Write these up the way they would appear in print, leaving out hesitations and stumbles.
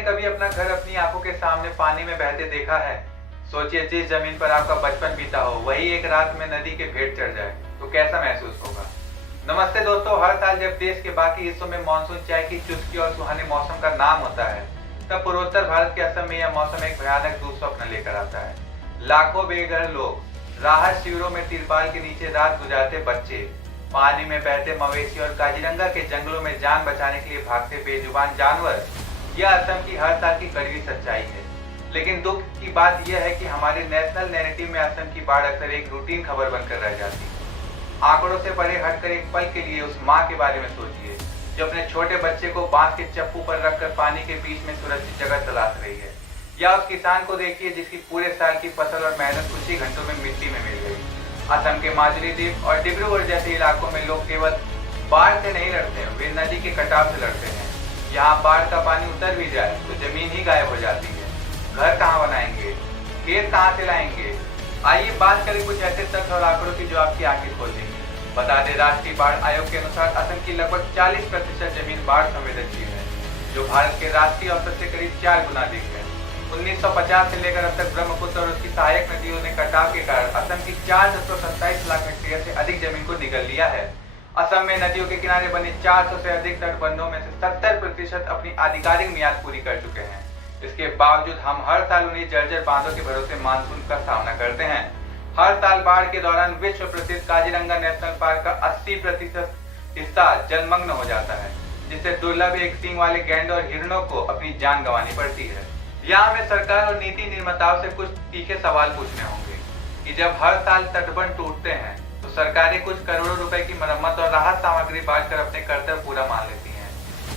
आपने कभी अपना घर अपनी आंखों के सामने पानी में बहते देखा है? सोचिए जिस जमीन पर आपका बचपन बीता हो वही एक रात में नदी के भेंट चढ़ जाए तो कैसा महसूस होगा। नमस्ते दोस्तों, हर साल जब देश के बाकी हिस्सों में मानसून चाय की चुस्की और सुहाने मौसम का नाम होता है, तब पूर्वोत्तर भारत के असम में यह मौसम एक भयानक दुस्वप्न लेकर आता है। लाखों बेघर लोग, राहत शिविरों में तिरपाल के नीचे रात गुजारते बच्चे, पानी में बहते मवेशी और काजीरंगा के जंगलों में जान बचाने के लिए भागते बेजुबान जानवर, यह असम की हर साल की कड़वी सच्चाई है। लेकिन दुख की बात यह है कि हमारे नेशनल नैरेटिव में असम की बाढ़ अक्सर एक रूटीन खबर बनकर रह जाती है। आंकड़ों से परे हटकर एक पल के लिए उस माँ के बारे में सोचिए जो अपने छोटे बच्चे को बांस के चप्पू पर रखकर पानी के बीच में सुरक्षित जगह तलाश रही है, या उस किसान को देखिए जिसकी पूरे साल की फसल और मेहनत कुछ ही घंटों में मिट्टी में मिल गई। असम के माजुली द्वीप और डिब्रूगढ़ जैसे इलाकों में लोग केवल बाढ़ से नहीं लड़ते, वे नदी के कटाव से लड़ते हैं। यहाँ बाढ़ का पानी उतर भी जाए तो जमीन ही गायब हो जाती है। घर कहाँ बनाएंगे, खेत कहाँ से लाएंगे? आइए बात करें कुछ ऐसे तथ्य और आंकड़ों की जो आपकी आंखें खोल देंगे। बता दें, राष्ट्रीय बाढ़ आयोग के अनुसार असम की लगभग 40% जमीन बाढ़ संवेदनशील है, जो भारत के राष्ट्रीय औसत से करीब 4 गुना अधिक है। 1950 से लेकर अब तक ब्रह्मपुत्र और उसकी सहायक नदियों ने कटाव के कारण असम की 427 लाख हेक्टेयर से अधिक जमीन को निगल लिया है। असम में नदियों के किनारे बने 400 से अधिक तटबंधों में से 70% अपनी आधिकारिक मियाद पूरी कर चुके हैं। इसके बावजूद हम हर साल उन्हीं जर्जर बांधों के भरोसे मानसून का सामना करते हैं। हर साल बाढ़ के दौरान विश्व प्रसिद्ध काजीरंगा नेशनल पार्क का 80% हिस्सा जलमग्न हो जाता है, जिससे दुर्लभ एक सींग वाले गैंडों और हिरणों को अपनी जान गंवानी पड़ती है। यहाँ हमें सरकार और नीति निर्माताओं से कुछ तीखे सवाल पूछने होंगे कि जब हर साल तटबंध टूटते हैं तो सरकारें कुछ करोड़ों रुपए की मरम्मत और राहत सामग्री बांटकर अपने कर्तव्य पूरा मान लेती हैं,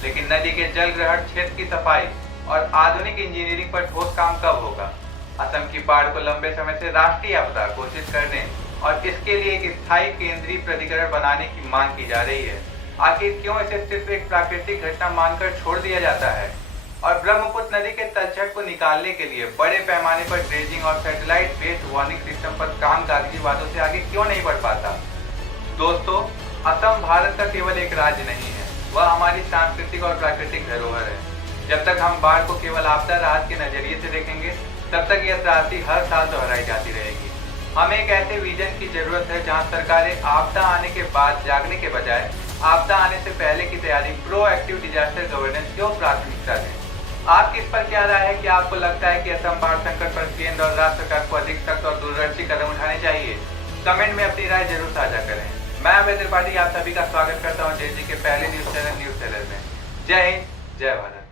लेकिन नदी के जल ग्रहण क्षेत्र की सफाई और आधुनिक इंजीनियरिंग पर ठोस काम कब होगा? असम की बाढ़ को लंबे समय से राष्ट्रीय आपदा घोषित करने और इसके लिए एक स्थायी केंद्रीय प्राधिकरण बनाने की मांग की जा रही है। आखिर क्यों इसे सिर्फ एक प्राकृतिक घटना मानकर छोड़ दिया जाता है और ब्रह्मपुत्र नदी के तलछट को निकालने के लिए बड़े पैमाने पर ड्रेजिंग और सैटेलाइट बेस्ड वार्निंग सिस्टम पर काम कागजी वादों से आगे क्यों नहीं बढ़ पाता? दोस्तों, असम भारत का केवल एक राज्य नहीं है, वह हमारी सांस्कृतिक और प्राकृतिक धरोहर है। जब तक हम बाढ़ को केवल आपदा राहत के नजरिए से देखेंगे, तब तक यह त्रासदी हर साल दोहराई जाती रहेगी। हमें एक ऐसे विजन की जरूरत है जहां सरकारें आपदा आने के बाद जागने के बजाय आपदा आने से पहले की तैयारी प्रोएक्टिव डिजास्टर गवर्नेंस को प्राथमिकता दें। आपकी इस पर क्या राय है? कि आपको लगता है कि असम बाढ़ संकट पर केंद्र और राज्य सरकार को अधिक सख्त और दूरदर्शी कदम उठाने चाहिए? कमेंट में अपनी राय जरूर साझा करें। मैं अभय त्रिपाठी आप सभी का स्वागत करता हूँ JG के पहले न्यूज चैनल न्यूज चैनल में। जय हिंद, जय भारत।